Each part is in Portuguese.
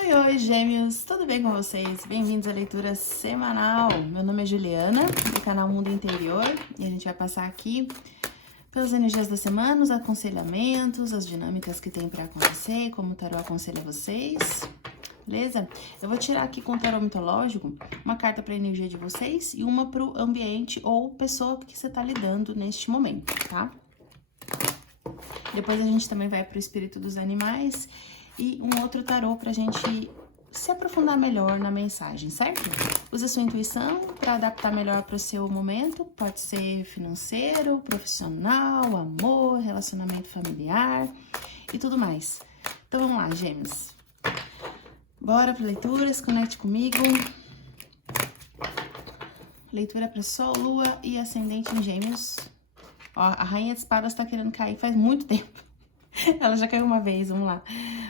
Oi, oi, gêmeos! Tudo bem com vocês? Bem-vindos à leitura semanal. Meu nome é Juliana, do canal Mundo Interior, e a gente vai passar aqui pelas energias da semana, os aconselhamentos, as dinâmicas que tem para acontecer, como o tarô aconselha vocês, beleza? Eu vou tirar aqui com o tarô mitológico uma carta para a energia de vocês e uma para o ambiente ou pessoa que você está lidando neste momento, tá? Depois a gente também vai para o espírito dos animais e um outro tarô pra gente se aprofundar melhor na mensagem, certo? Use a sua intuição para adaptar melhor para o seu momento, pode ser financeiro, profissional, amor, relacionamento familiar e tudo mais. Então vamos lá, gêmeos. Bora para leitura, se conecte comigo. Leitura para Sol, Lua e Ascendente em Gêmeos. Ó, a Rainha de Espadas tá querendo cair faz muito tempo. Ela já caiu uma vez, vamos lá.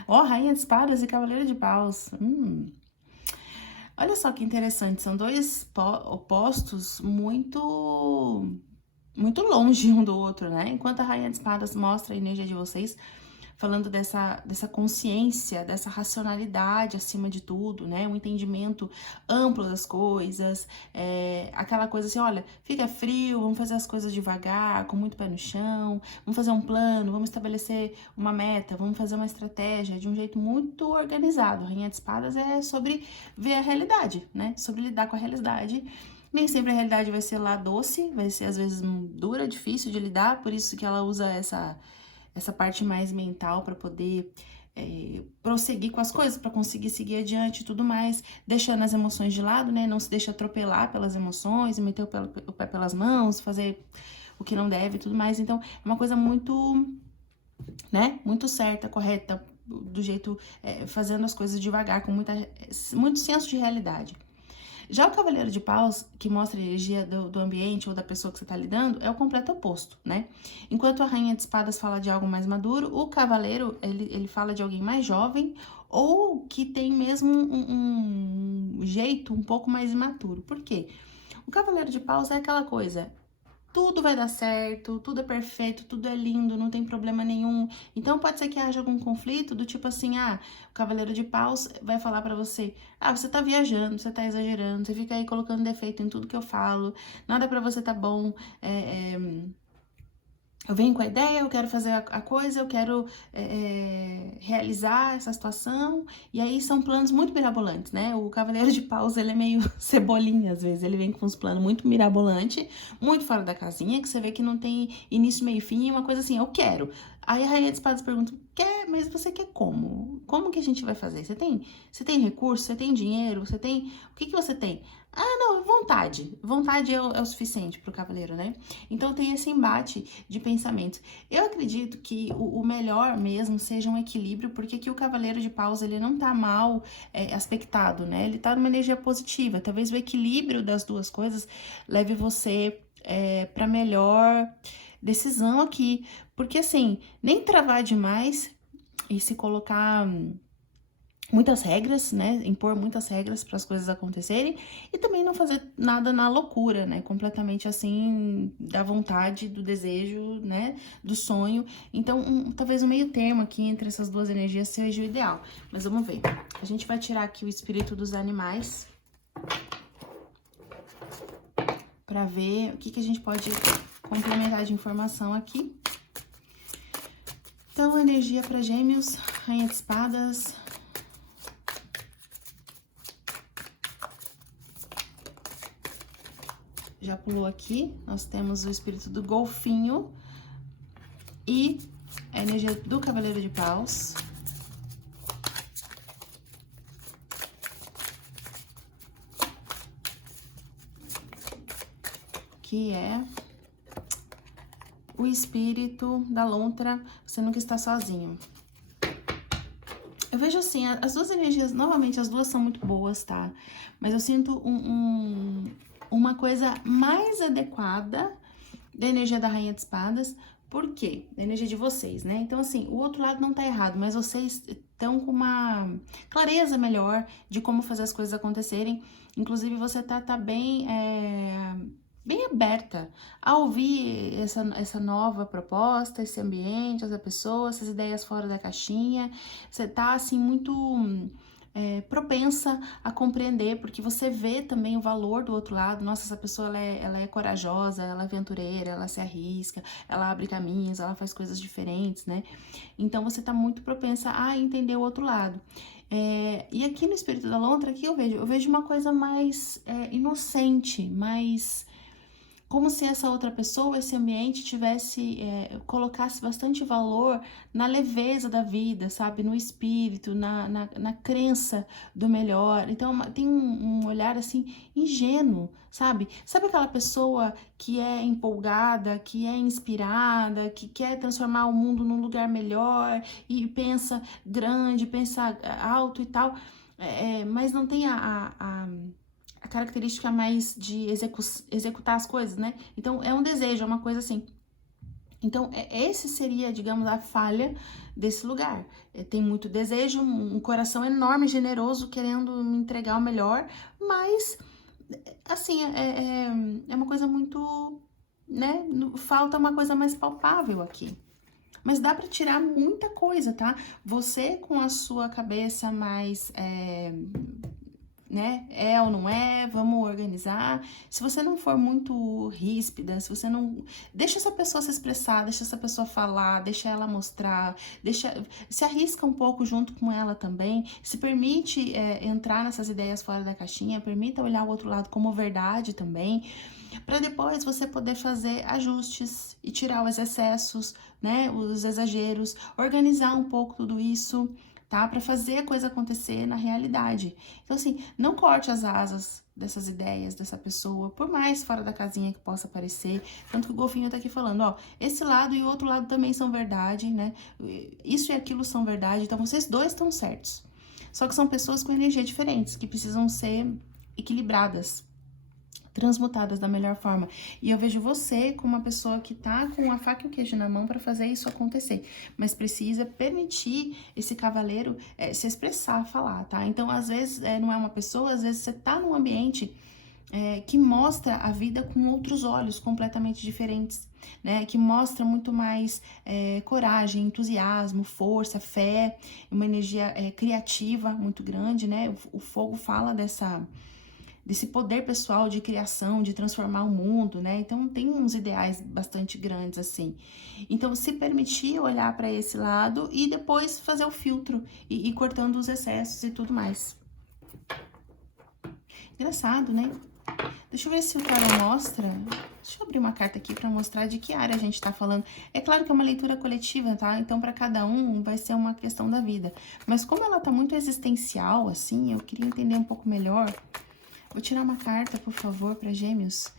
Ó, Rainha de Espadas e Cavaleiro de Paus. Olha só que interessante, são dois opostos muito longe um do outro, né? Enquanto a Rainha de Espadas mostra a energia de vocês, falando dessa consciência, dessa racionalidade acima de tudo, né? Um entendimento amplo das coisas, aquela coisa assim, olha, fica frio, vamos fazer as coisas devagar, com muito pé no chão, vamos fazer um plano, vamos estabelecer uma meta, vamos fazer uma estratégia de um jeito muito organizado. A Rainha de Espadas é sobre ver a realidade, né? Sobre lidar com a realidade. Nem sempre a realidade vai ser lá doce, vai ser às vezes dura, difícil de lidar, por isso que ela usa essa parte mais mental para poder prosseguir com as coisas, para conseguir seguir adiante e tudo mais, deixando as emoções de lado, né? Não se deixa atropelar pelas emoções, meter o pé pelas mãos, fazer o que não deve e tudo mais. Então, é uma coisa muito, né? Muito certa, correta, do jeito, fazendo as coisas devagar, com muito senso de realidade. Já o Cavaleiro de Paus, que mostra a energia do ambiente ou da pessoa que você está lidando, é o completo oposto, né? Enquanto a Rainha de Espadas fala de algo mais maduro, o Cavaleiro, ele fala de alguém mais jovem ou que tem mesmo um jeito um pouco mais imaturo. Por quê? O Cavaleiro de Paus é aquela coisa, tudo vai dar certo, tudo é perfeito, tudo é lindo, não tem problema nenhum. Então pode ser que haja algum conflito do tipo assim, o Cavaleiro de Paus vai falar pra você, você tá viajando, você tá exagerando, você fica aí colocando defeito em tudo que eu falo, nada pra você tá bom, eu venho com a ideia, eu quero fazer a coisa, eu quero realizar essa situação, e aí são planos muito mirabolantes, né? O Cavaleiro de Paus, ele é meio cebolinha, às vezes, ele vem com uns planos muito mirabolantes, muito fora da casinha, que você vê que não tem início, meio e fim, e uma coisa assim, eu quero. Aí a Rainha de Espadas pergunta, mas você quer como? Como que a gente vai fazer? Você tem recurso? Você tem dinheiro? Você tem... O que você tem? Não, vontade. Vontade é o suficiente pro cavaleiro, né? Então tem esse embate de pensamentos. Eu acredito que o melhor mesmo seja um equilíbrio, porque aqui o Cavaleiro de Paus, ele não tá mal aspectado, né? Ele tá numa energia positiva. Talvez o equilíbrio das duas coisas leve você para melhor decisão aqui. Porque assim, nem travar demais e se colocar muitas regras, né? Impor muitas regras para as coisas acontecerem e também não fazer nada na loucura, né? Completamente assim, da vontade, do desejo, né? Do sonho. Então, talvez um meio termo aqui entre essas duas energias seja o ideal. Mas vamos ver. A gente vai tirar aqui o espírito dos animais para ver o que a gente pode complementar de informação aqui. Então, energia para Gêmeos, Rainha de Espadas. Já pulou aqui, nós temos o espírito do golfinho e a energia do Cavaleiro de Paus. Que é o espírito da lontra, você nunca está sozinho. Eu vejo assim, as duas energias, novamente, as duas são muito boas, tá? Mas eu sinto uma coisa mais adequada da energia da Rainha de Espadas. Por quê? Da energia de vocês, né? Então, assim, o outro lado não tá errado, mas vocês estão com uma clareza melhor de como fazer as coisas acontecerem. Inclusive, você tá bem aberta a ouvir essa nova proposta, esse ambiente, essa pessoa, essas ideias fora da caixinha. Você tá, assim, muito propensa a compreender, porque você vê também o valor do outro lado. Nossa, essa pessoa ela é corajosa, ela é aventureira, ela se arrisca, ela abre caminhos, ela faz coisas diferentes, né? Então você tá muito propensa a entender o outro lado. E aqui no espírito da lontra, aqui eu vejo uma coisa mais inocente, mais como se essa outra pessoa, esse ambiente colocasse bastante valor na leveza da vida, sabe? No espírito, na crença do melhor. Então, tem um olhar, assim, ingênuo, sabe? Sabe aquela pessoa que é empolgada, que é inspirada, que quer transformar o mundo num lugar melhor e pensa grande, pensa alto e tal, mas não tem a característica mais de executar as coisas, né? Então, é um desejo, é uma coisa assim. Então, esse seria, digamos, a falha desse lugar. Tem muito desejo, um coração enorme, generoso, querendo me entregar o melhor, mas, assim, é uma coisa muito, né? Falta uma coisa mais palpável aqui. Mas dá para tirar muita coisa, tá? Você com a sua cabeça mais né? É ou não é? Vamos organizar. Se você não for muito ríspida, se você não... Deixa essa pessoa se expressar, deixa essa pessoa falar, deixa ela mostrar, se arrisca um pouco junto com ela também, se permite entrar nessas ideias fora da caixinha, permita olhar o outro lado como verdade também, para depois você poder fazer ajustes e tirar os excessos, né? Os exageros, organizar um pouco tudo isso, tá? Para fazer a coisa acontecer na realidade. Então, assim, não corte as asas dessas ideias dessa pessoa, por mais fora da casinha que possa parecer. Tanto que o golfinho tá aqui falando, ó, esse lado e o outro lado também são verdade, né? Isso e aquilo são verdade, então vocês dois estão certos. Só que são pessoas com energia diferentes, que precisam ser equilibradas, transmutadas da melhor forma. E eu vejo você como uma pessoa que tá com a faca e o queijo na mão para fazer isso acontecer, mas precisa permitir esse cavaleiro se expressar, falar, tá? Então, às vezes, não é uma pessoa, às vezes você tá num ambiente que mostra a vida com outros olhos completamente diferentes, né? Que mostra muito mais coragem, entusiasmo, força, fé, uma energia criativa muito grande, né? O fogo fala desse poder pessoal de criação, de transformar o mundo, né? Então tem uns ideais bastante grandes assim. Então se permitir olhar para esse lado e depois fazer o filtro e ir cortando os excessos e tudo mais. Engraçado, né? Deixa eu ver se o tarô mostra. Deixa eu abrir uma carta aqui para mostrar de que área a gente tá falando. É claro que é uma leitura coletiva, tá? Então, para cada um vai ser uma questão da vida. Mas como ela tá muito existencial, assim, eu queria entender um pouco melhor. Vou tirar uma carta, por favor, para Gêmeos.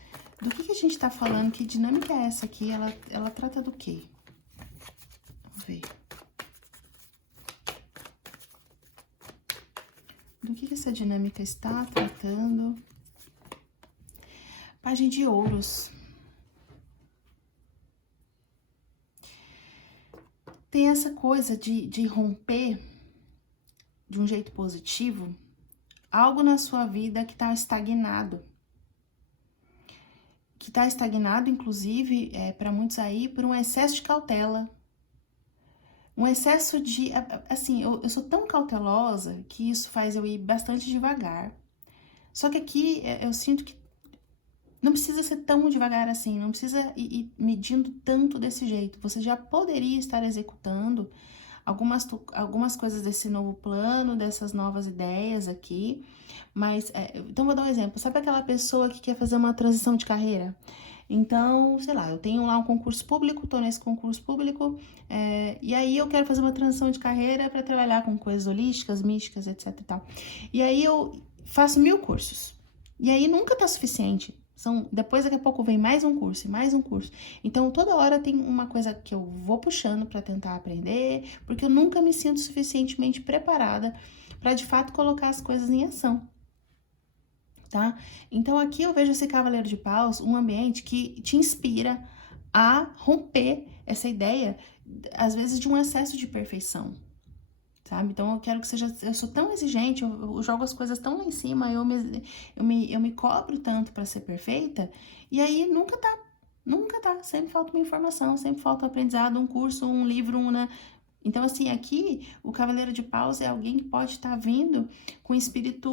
Do que a gente tá falando? Que dinâmica é essa aqui? Ela trata do quê? Vamos ver. Do que essa dinâmica está tratando? Pagem de Ouros. Tem essa coisa de romper de um jeito positivo algo na sua vida que tá estagnado. Que tá estagnado, inclusive, para muitos aí, por um excesso de cautela. Um excesso de... Assim, eu sou tão cautelosa que isso faz eu ir bastante devagar. Só que aqui eu sinto que não precisa ser tão devagar assim, não precisa ir medindo tanto desse jeito. Você já poderia estar executando algumas coisas desse novo plano, dessas novas ideias aqui, mas, então vou dar um exemplo, sabe aquela pessoa que quer fazer uma transição de carreira? Então, sei lá, eu tenho lá um concurso público, tô nesse concurso público, e aí eu quero fazer uma transição de carreira para trabalhar com coisas holísticas, místicas, etc e tal. E aí eu faço 1000 cursos, e aí nunca tá suficiente. Depois, daqui a pouco, vem mais um curso e mais um curso. Então, toda hora tem uma coisa que eu vou puxando para tentar aprender, porque eu nunca me sinto suficientemente preparada para, de fato, colocar as coisas em ação, tá? Então, aqui eu vejo esse Cavaleiro de Paus, um ambiente que te inspira a romper essa ideia, às vezes, de um excesso de perfeição, sabe? Então, eu quero que seja... Eu sou tão exigente, eu jogo as coisas tão lá em cima, eu me cobro tanto para ser perfeita, e aí nunca tá. Sempre falta uma informação, sempre falta um aprendizado, um curso, um livro, né? Então, assim, aqui, o Cavaleiro de Paus é alguém que pode estar vindo com um espírito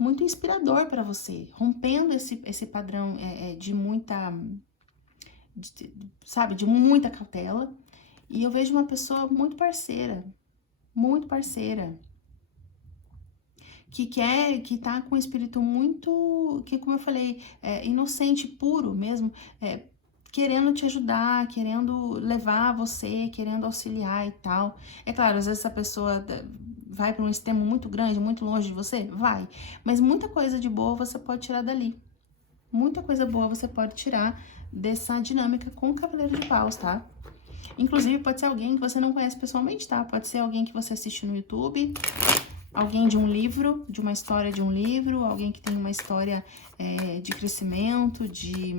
muito inspirador para você, rompendo esse padrão de muita, sabe, de muita cautela. E eu vejo uma pessoa muito parceira, que tá com um espírito muito, que como eu falei, inocente, puro mesmo, querendo te ajudar, querendo levar você, querendo auxiliar e tal. É claro, às vezes essa pessoa vai para um extremo muito grande, muito longe de você, vai. Mas muita coisa de boa você pode tirar dali. Muita coisa boa você pode tirar dessa dinâmica com o Cavaleiro de Paus, tá? Inclusive, pode ser alguém que você não conhece pessoalmente, tá? Pode ser alguém que você assiste no YouTube, alguém de um livro, de uma história de um livro, alguém que tem uma história de crescimento, de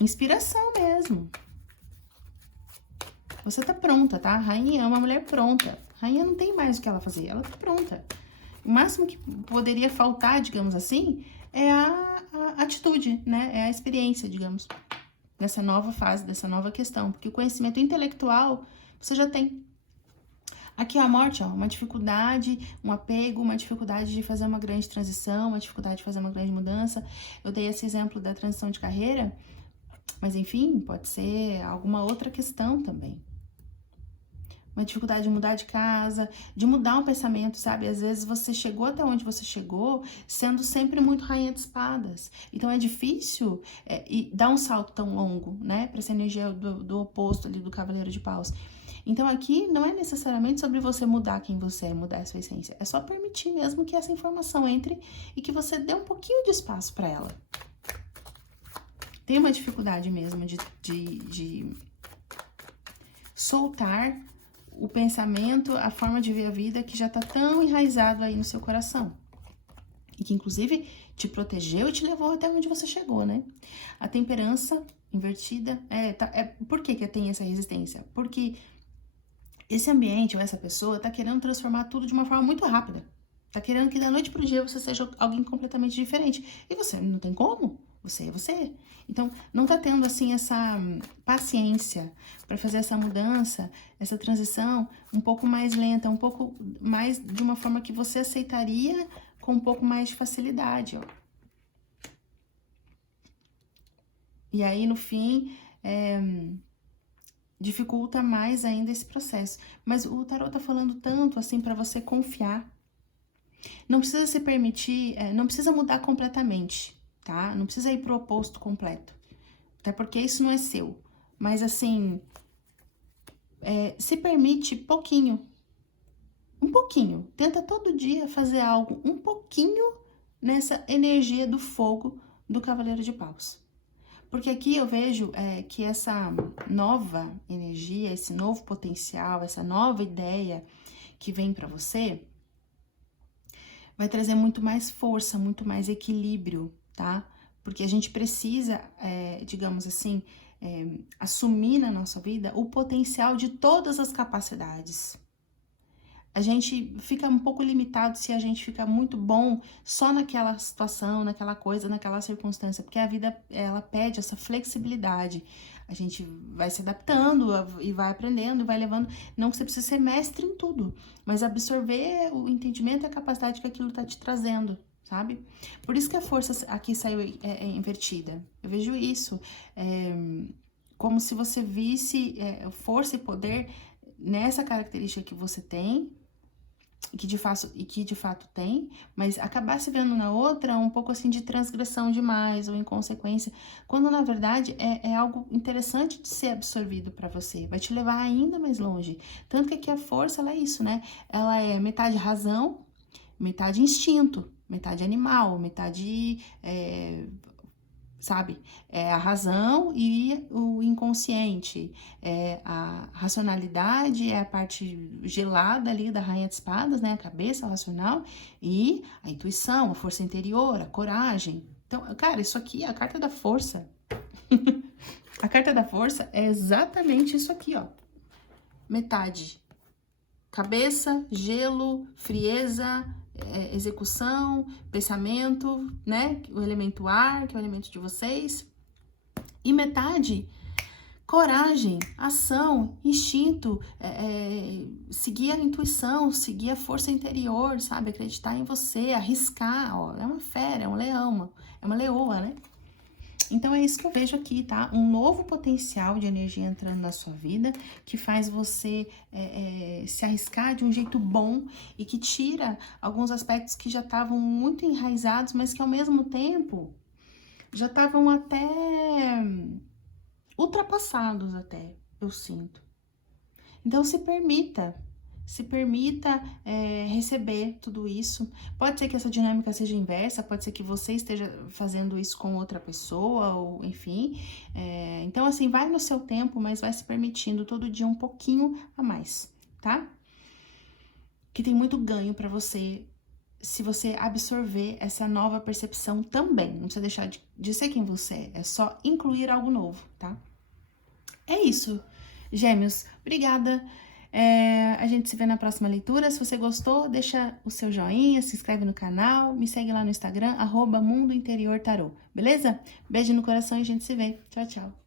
inspiração mesmo. Você tá pronta, tá? A rainha é uma mulher pronta. A rainha não tem mais o que ela fazer, ela tá pronta. O máximo que poderia faltar, digamos assim, é a atitude, né? É a experiência, digamos, dessa nova fase, dessa nova questão. Porque o conhecimento intelectual você já tem. Aqui a morte, ó, uma dificuldade, um apego, uma dificuldade de fazer uma grande transição, uma dificuldade de fazer uma grande mudança. Eu dei esse exemplo da transição de carreira, mas enfim, pode ser alguma outra questão também. Uma dificuldade de mudar de casa, de mudar um pensamento, sabe? Às vezes você chegou até onde você chegou sendo sempre muito rainha de espadas. Então é difícil e dar um salto tão longo, né? Para essa energia do oposto ali do Cavaleiro de Paus. Então aqui não é necessariamente sobre você mudar quem você é, mudar a sua essência. É só permitir mesmo que essa informação entre e que você dê um pouquinho de espaço para ela. Tem uma dificuldade mesmo de soltar o pensamento, a forma de ver a vida que já tá tão enraizado aí no seu coração. E que, inclusive, te protegeu e te levou até onde você chegou, né? A temperança invertida, por que tem essa resistência? Porque esse ambiente ou essa pessoa tá querendo transformar tudo de uma forma muito rápida. Tá querendo que da noite pro dia você seja alguém completamente diferente. E você não tem como. Você é você. Então, não tá tendo, assim, essa paciência para fazer essa mudança, essa transição um pouco mais lenta, um pouco mais de uma forma que você aceitaria com um pouco mais de facilidade, ó. E aí, no fim, dificulta mais ainda esse processo. Mas o tarot tá falando tanto, assim, para você confiar. Não precisa se permitir, não precisa mudar completamente, tá? Não precisa ir pro oposto completo. Até porque isso não é seu. Mas, assim, se permite pouquinho. Um pouquinho. Tenta todo dia fazer algo um pouquinho nessa energia do fogo do Cavaleiro de Paus. Porque aqui eu vejo que essa nova energia, esse novo potencial, essa nova ideia que vem pra você vai trazer muito mais força, muito mais equilíbrio, tá? Porque a gente precisa, digamos assim, assumir na nossa vida o potencial de todas as capacidades. A gente fica um pouco limitado se a gente fica muito bom só naquela situação, naquela coisa, naquela circunstância, porque a vida, ela pede essa flexibilidade. A gente vai se adaptando e vai aprendendo e vai levando. Não que você precise ser mestre em tudo, mas absorver o entendimento e a capacidade que aquilo tá te trazendo, sabe? Por isso que a força aqui saiu invertida. Eu vejo isso como se você visse força e poder nessa característica que você tem, que de fato tem, mas acabar se vendo na outra um pouco assim de transgressão demais ou inconsequência, quando na verdade é algo interessante de ser absorvido para você, vai te levar ainda mais longe. Tanto que aqui a força, ela é isso, né? Ela é metade razão, metade instinto, metade animal, metade sabe? É a razão e o inconsciente. A racionalidade é a parte gelada ali da Rainha de Espadas, né? A cabeça, o racional, e a intuição, a força interior, a coragem. Então, cara, isso aqui é a carta da força. A carta da força é exatamente isso aqui, ó. Metade. Cabeça, gelo, frieza, execução, pensamento, né? O elemento ar, que é o elemento de vocês. E metade, Coragem, ação, instinto, seguir a intuição, seguir a força interior, sabe? Acreditar em você, arriscar, ó, é uma fera, é um leão, é uma leoa, né? Então, é isso que eu vejo aqui, tá? Um novo potencial de energia entrando na sua vida, que faz você se arriscar de um jeito bom e que tira alguns aspectos que já estavam muito enraizados, mas que ao mesmo tempo já estavam até ultrapassados até, eu sinto. Então, se permita receber tudo isso. Pode ser que essa dinâmica seja inversa, pode ser que você esteja fazendo isso com outra pessoa, ou enfim. Então, assim, vai no seu tempo, mas vai se permitindo todo dia um pouquinho a mais, tá? Que tem muito ganho pra você, se você absorver essa nova percepção também. Não precisa deixar de ser quem você é só incluir algo novo, tá? É isso, Gêmeos. Obrigada. A gente se vê na próxima leitura. Se você gostou, deixa o seu joinha, se inscreve no canal, me segue lá no Instagram, @Mundo Interior Tarô, beleza? Beijo no coração e a gente se vê. Tchau, tchau.